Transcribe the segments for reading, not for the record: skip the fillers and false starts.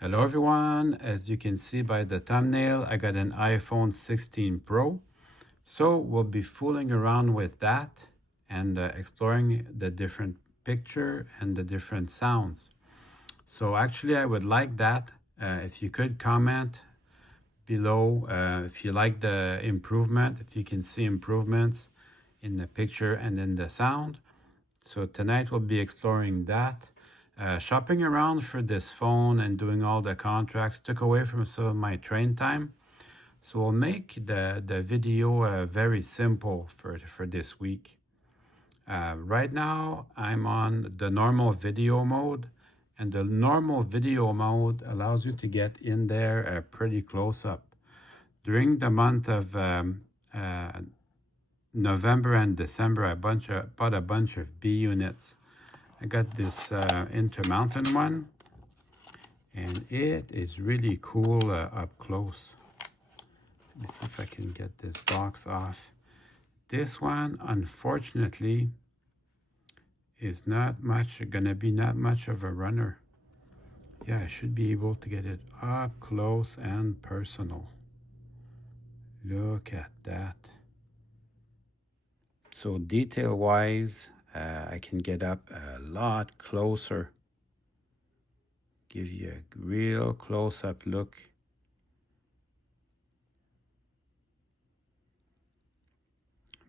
Hello everyone, as you can see by the thumbnail, I got an iPhone 16 Pro. So we'll be fooling around with that and exploring the different picture and the different sounds. So actually I would like that if you could comment below if you like the improvement, if you can see improvements in the picture and in the sound. So tonight we'll be exploring that. Shopping around for this phone and doing all the contracts took away from some of my train time. So we'll make the video very simple for this week. Right now I'm on the normal video mode, and the normal video mode allows you to get in there pretty close up. During the month of November and December, I bought a bunch of B-Units. I got this Intermountain one, and it is really cool up close. Let me see if I can get this box off. This one, unfortunately, is not gonna be much of a runner. Yeah, I should be able to get it up close and personal. Look at that. So detail-wise, I can get up a lot closer. Give you a real close-up look.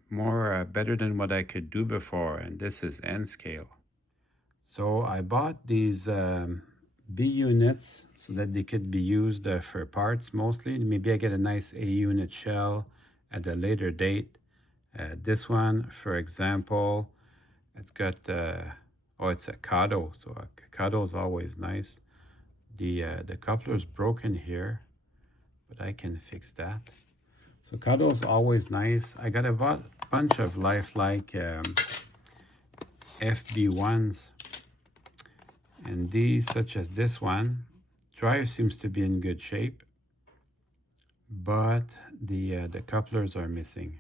More better than what I could do before, and this is N scale. So I bought these B-Units so that they could be used for parts mostly. Maybe I get a nice A-Unit shell at a later date. This one, for example, it's got it's a Kato, so a Kato is always nice. The coupler is broken here, but I can fix that. So Kato is always nice. I got a bunch of lifelike FB1s, and these, such as this one, drive seems to be in good shape, but the couplers are missing.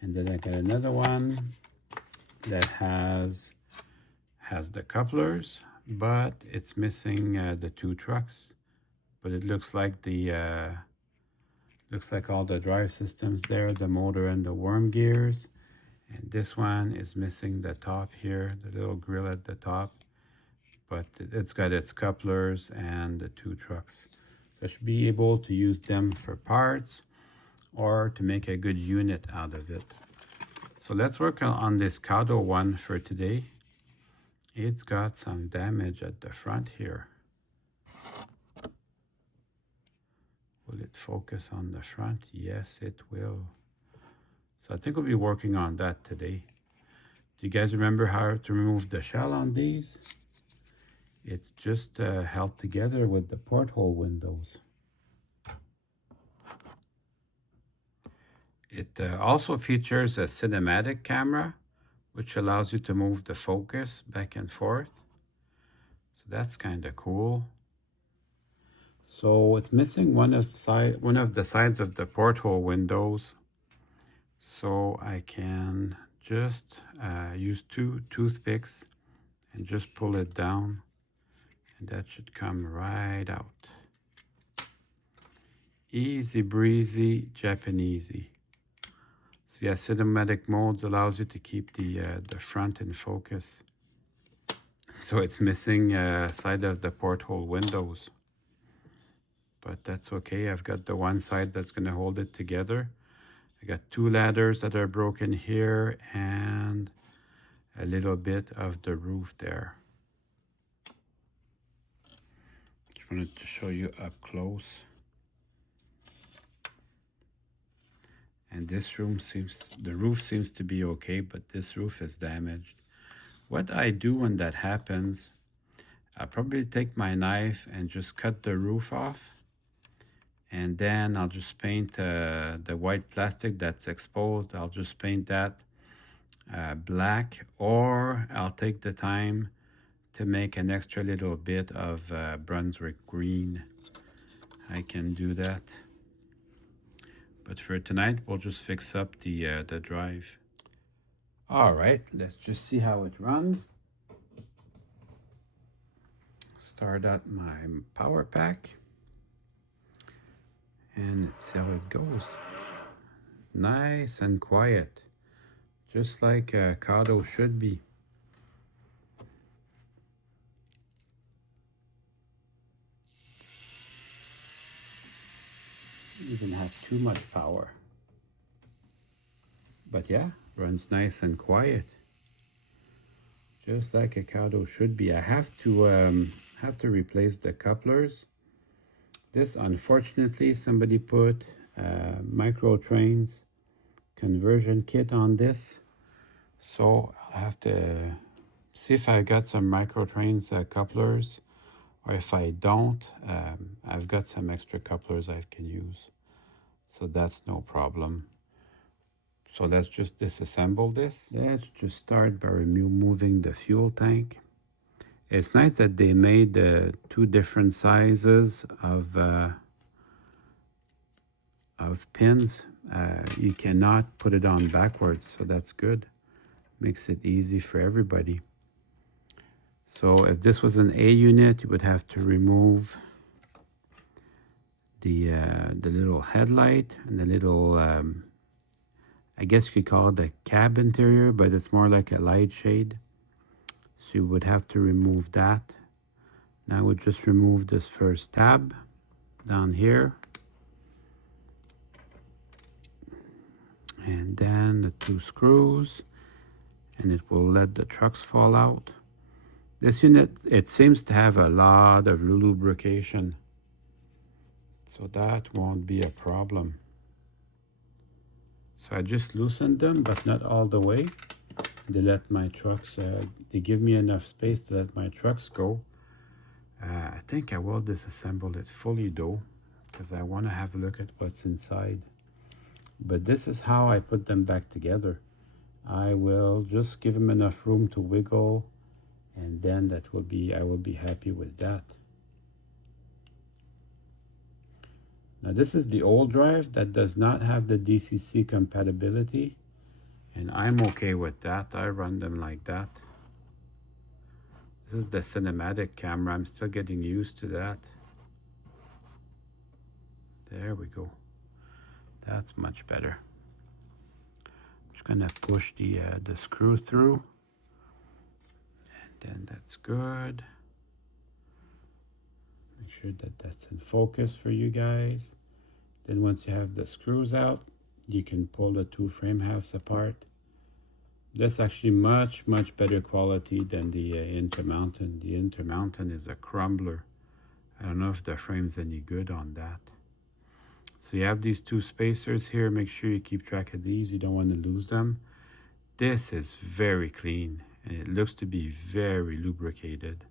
And then I got another one that has the couplers, but it's missing the two trucks. But it looks like all the drive systems there, the motor and the worm gears. And this one is missing the top here, the little grill at the top, but it's got its couplers and the two trucks. So I should be able to use them for parts or to make a good unit out of it. So let's work on this Kato one for today. It's got some damage at the front here. Will it focus on the front? Yes, it will. So I think we'll be working on that today. Do you guys remember how to remove the shell on these? It's just held together with the porthole windows. It also features a cinematic camera, which allows you to move the focus back and forth. So that's kind of cool. So it's missing one of the sides of the porthole windows. So I can just use two toothpicks and just pull it down, and that should come right out. Easy breezy, Japanesey. So yeah, cinematic modes allows you to keep the front in focus. So it's missing side of the porthole windows, but that's okay. I've got the one side that's going to hold it together. I got two ladders that are broken here and a little bit of the roof there. Just wanted to show you up close. And this the roof seems to be okay, but this roof is damaged. What I do when that happens, I'll probably take my knife and just cut the roof off. And then I'll just paint the white plastic that's exposed. I'll just paint that black, or I'll take the time to make an extra little bit of Brunswick green. I can do that. But for tonight, we'll just fix up the drive. All right, let's just see how it runs. start up my power pack and see how it goes. Nice and quiet, just like a Kato should be. Even have too much power, but yeah, runs nice and quiet, just like a Kato should be. I have to replace the couplers. This, unfortunately, somebody put micro trains conversion kit on this, so I'll have to see if I got some micro trains couplers, or if I don't, I've got some extra couplers I can use, so that's no problem. So let's just disassemble this. Let's just start by removing the fuel tank. It's nice that they made two different sizes of pins. You cannot put it on backwards, so that's good. Makes it easy for everybody. So if this was an A unit, you would have to remove the little headlight and the little I guess you could call it a cab interior, but it's more like a light shade. So you would have to remove that. Now we'll just remove this first tab down here. And then the two screws, and it will let the trucks fall out. This unit, it seems to have a lot of lubrication, so that won't be a problem. So I just loosened them, but not all the way. They let my trucks, they give me enough space to let my trucks go. I think I will disassemble it fully though, because I want to have a look at what's inside. But this is how I put them back together. I will just give them enough room to wiggle, and then I will be happy with that. Now this is the old drive that does not have the DCC compatibility, and I'm okay with that. I run them like that. This is the cinematic camera. I'm still getting used to that. There we go. That's much better. I'm just gonna push the screw through, and then that's good. Make sure that that's in focus for you guys. Then once you have the screws out, you can pull the two frame halves apart. That's actually much better quality than the Intermountain. The Intermountain is a crumbler. I don't know if the frame's any good on that. So you have these two spacers here. Make sure you keep track of these. You don't want to lose them. This is very clean, and it looks to be very lubricated.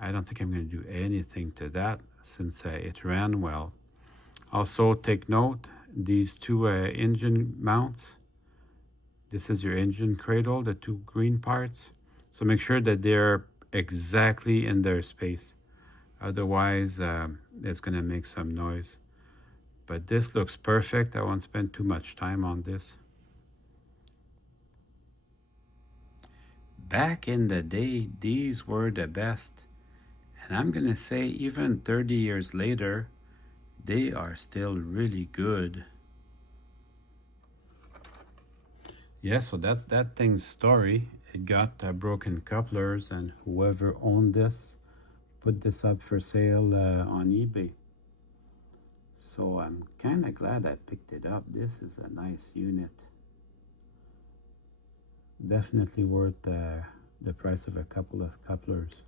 I don't think I'm going to do anything to that since it ran well. Also take note, these two engine mounts. This is your engine cradle, the two green parts. So make sure that they're exactly in their space. Otherwise, it's going to make some noise. But this looks perfect. I won't spend too much time on this. Back in the day, these were the best. And I'm going to say even 30 years later, they are still really good. Yeah, so that's that thing's story. It got broken couplers, and whoever owned this put this up for sale on eBay. So I'm kind of glad I picked it up. This is a nice unit. Definitely worth the price of a couple of couplers.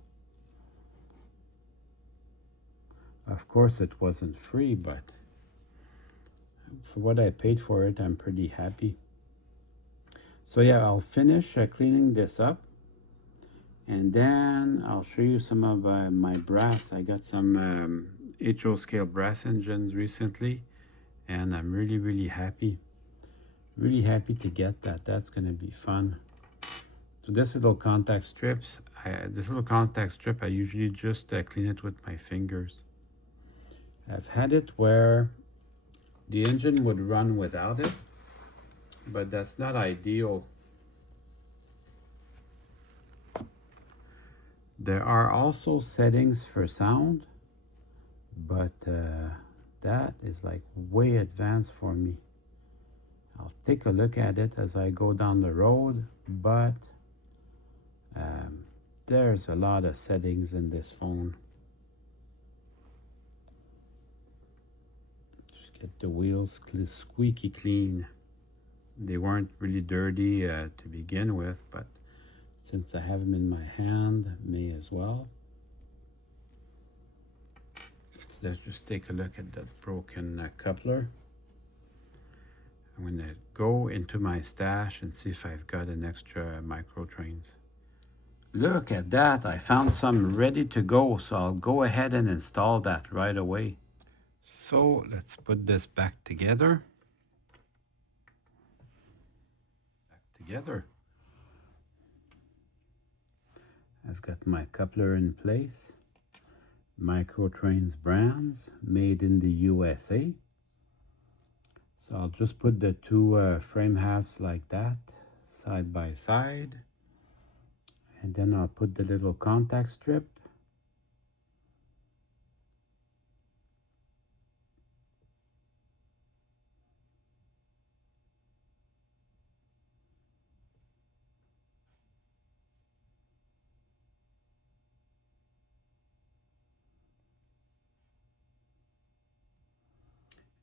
Of course it wasn't free, but for what I paid for it, I'm pretty happy. So yeah, I'll finish cleaning this up, and then I'll show you some of my brass. I got some HO scale brass engines recently, and I'm really happy. Really happy to get that. That's going to be fun. So this little contact strip, I usually just clean it with my fingers. I've had it where the engine would run without it, but that's not ideal. There are also settings for sound, but that is like way advanced for me. I'll take a look at it as I go down the road, but there's a lot of settings in this phone. Just get the wheels squeaky clean. They weren't really dirty to begin with, but since I have them in my hand, may as well. So let's just take a look at that broken coupler. I'm going to go into my stash and see if I've got an extra micro trains. Look at that, I found some ready to go, so I'll go ahead and install that right away. So let's put this back together. I've got my coupler in place. Microtrains brands, made in the USA. So I'll just put the two frame halves like that, side by side. And then I'll put the little contact strip.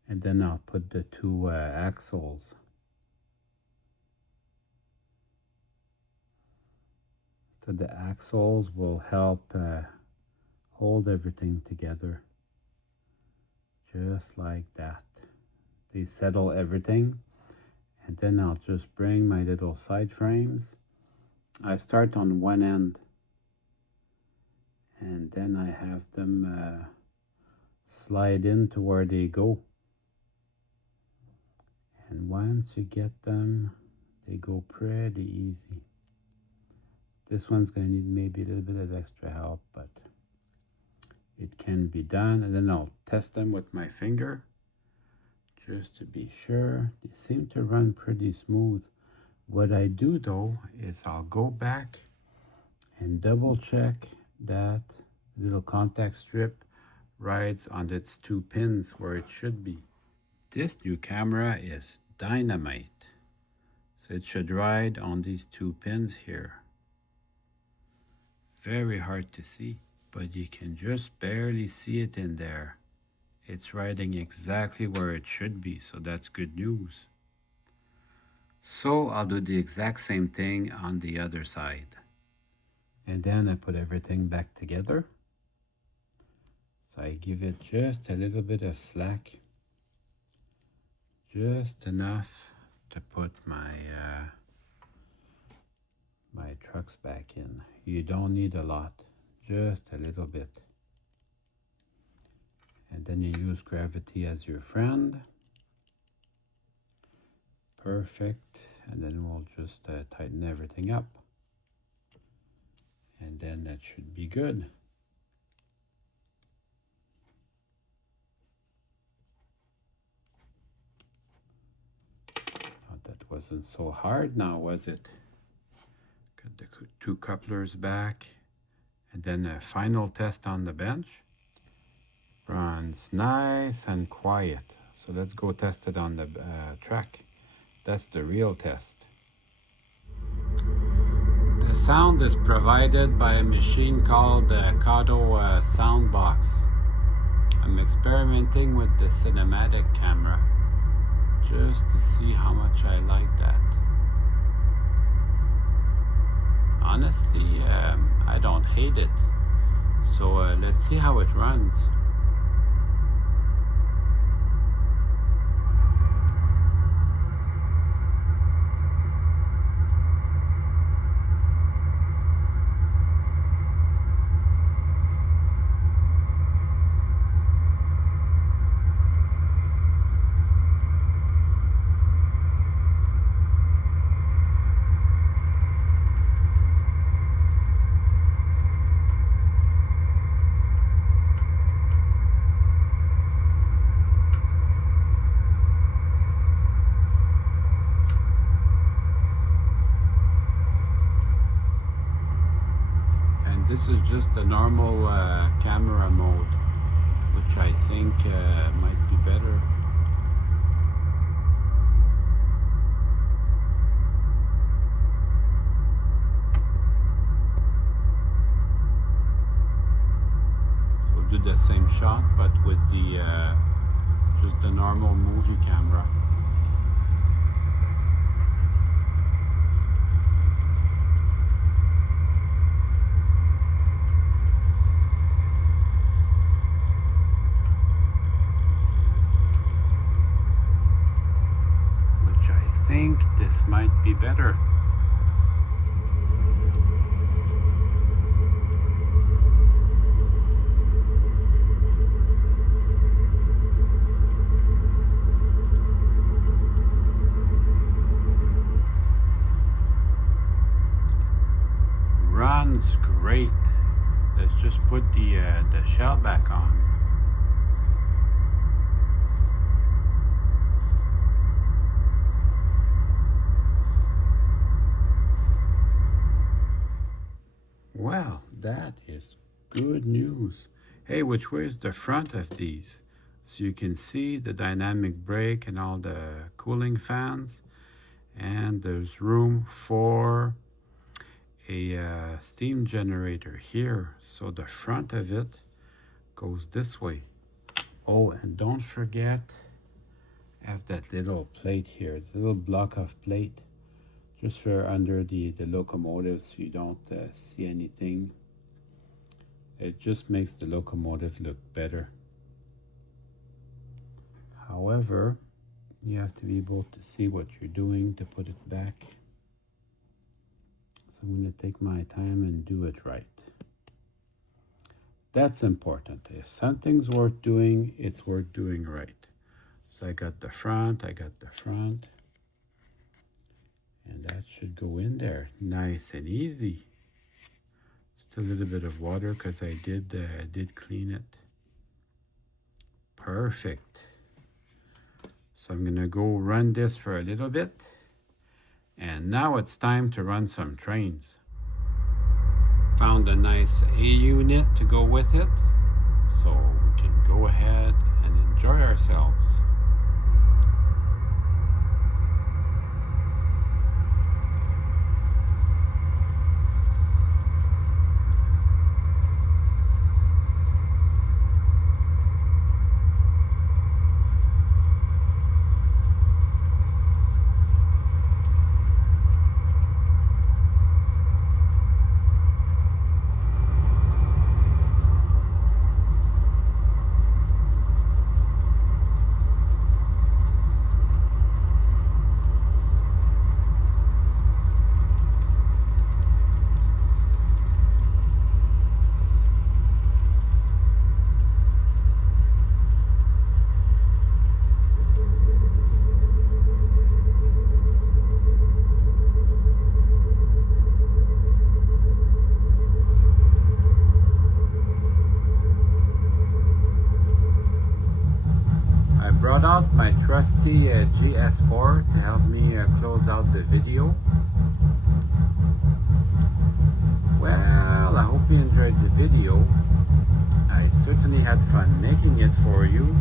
And then I'll put the two axles. So the axles will help hold everything together. Just like that. They settle everything. And then I'll just bring my little side frames. I start on one end. And then I have them slide in to where they go. And once you get them, they go pretty easy. This one's going to need maybe a little bit of extra help, but it can be done. And then I'll test them with my finger just to be sure. They seem to run pretty smooth. What I do though is I'll go back and double check that little contact strip rides on its two pins where it should be. This new camera is dynamite. So it should ride on these two pins here. Very hard to see, but you can just barely see it in there. It's riding exactly where it should be, so that's good news. So I'll do the exact same thing on the other side. And then I put everything back together. So I give it just a little bit of slack. Just enough to put my my trucks back in. You don't need a lot, just a little bit. And then you use gravity as your friend. Perfect. And then we'll just tighten everything up. And then that should be good. Oh, that wasn't so hard now, was it? Got the two couplers back. And then a final test on the bench. Runs nice and quiet. So let's go test it on the track. That's the real test. The sound is provided by a machine called the Kato sound box. I'm experimenting with the cinematic camera just to see how much I like that. Honestly, I don't hate it. So let's see how it runs. this is just the normal camera mode, which I think might be better. So do the same shot, but with the just the normal movie camera. I think this might be better. Runs great. Let's just put the shell back on. Well, that is good news. Hey, which way is the front of these? So you can see the dynamic brake and all the cooling fans. And there's room for a steam generator here. So the front of it goes this way. Oh, and don't forget, I have that little plate here, this little block of plate. Just for under the locomotive so you don't see anything. It just makes the locomotive look better. However, you have to be able to see what you're doing to put it back. So I'm going to take my time and do it right. That's important. If something's worth doing, it's worth doing right. So I got the front, and that should go in there nice and easy. Just a little bit of water because I did clean it. Perfect. So I'm gonna go run this for a little bit. And now it's time to run some trains. Found a nice A unit to go with it. So we can go ahead and enjoy ourselves. Brought out my trusty GS4 to help me close out the video. Well, I hope you enjoyed the video. I certainly had fun making it for you.